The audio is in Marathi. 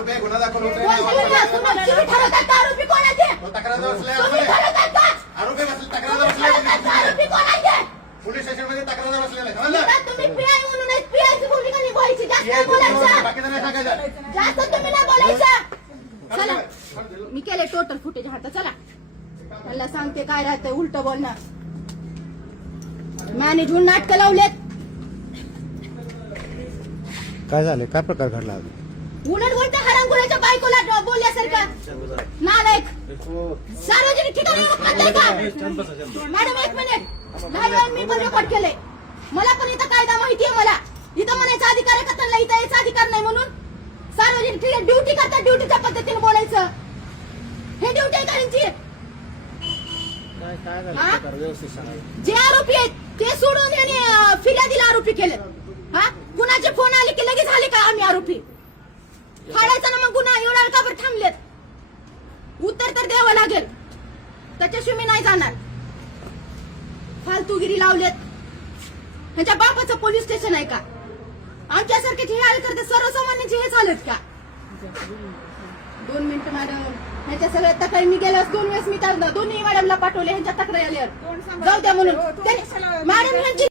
आरोपी आहे, गुन्हा दाखल होतोय. तुम्ही ठरवतात का आरोपी कोणाचे? तक्रारदार बसले तुम्ही ठरवतात का? आरोपी बसले, तक्रारदार ठरवतात का आरोपी कोणाचे? पोलीस स्टेशन मध्ये तक्रारदार बसलेला आहे. समजलं? आता तुम्ही PI म्हणून एक PI ची भूमिका निभावायची. जास्त नाही बोलायचं. बाकीचं नाही सांगायचं. जास्त तुम्ही नाही बोलायचं. चला मी केले टोटल फुटेज हातात. चला मला सांगते काय राहतंय उलट बोलणं. मॅनेज होऊन नाटकं लावलेत. काय झालं? काय प्रकार घडला? उलट बोलते हरामखोराच्या बायकोला बोलल्यासारखं. नालायक. सार्वजनिक ठिकाणी म्हणताय का? मॅडम एक मिनिट. नाही वेळा मी पण रेकॉर्ड केलंय. मला पण इथं कायदा माहितीये. मला इथं म्हणायचा अधिकार आहे का त्यांना इथं यायचा अधिकार नाही म्हणून? सार्वजनिक ठिकाणी ड्युटी करतात, ड्युटीच्या पद्धतीने बोलायचं. हे ड्युटी आहे त्यांची. जे आरोपी आहेत ते सोडून यांनी फिर्यादीला आरोपी केले. हा कुणाचे फोन आले की लगेच आले का आम्ही आरोपी? फाडायचा ना मग गुन्हा. एवढा का बरं थांबलेत? उत्तर तर द्यावं लागेल. त्याच्याशिवाय मी नाही जाणार. फालतूगिरी लावलेत. ह्याच्या बापाचं पोलीस स्टेशन आहे का? आमच्यासारखे हे हाल करते सर्वसामान्यांचे हे चालत का? 2 मिनिटं मॅडम. ह्याच्या सगळ्या तक्रारी मी गेल्यास 2 वेळेस मी दोन्ही मॅडमला पाठवले ह्यांच्या तक्रारी आल्यावर जाऊ द्या म्हणून. मॅडम ह्यांची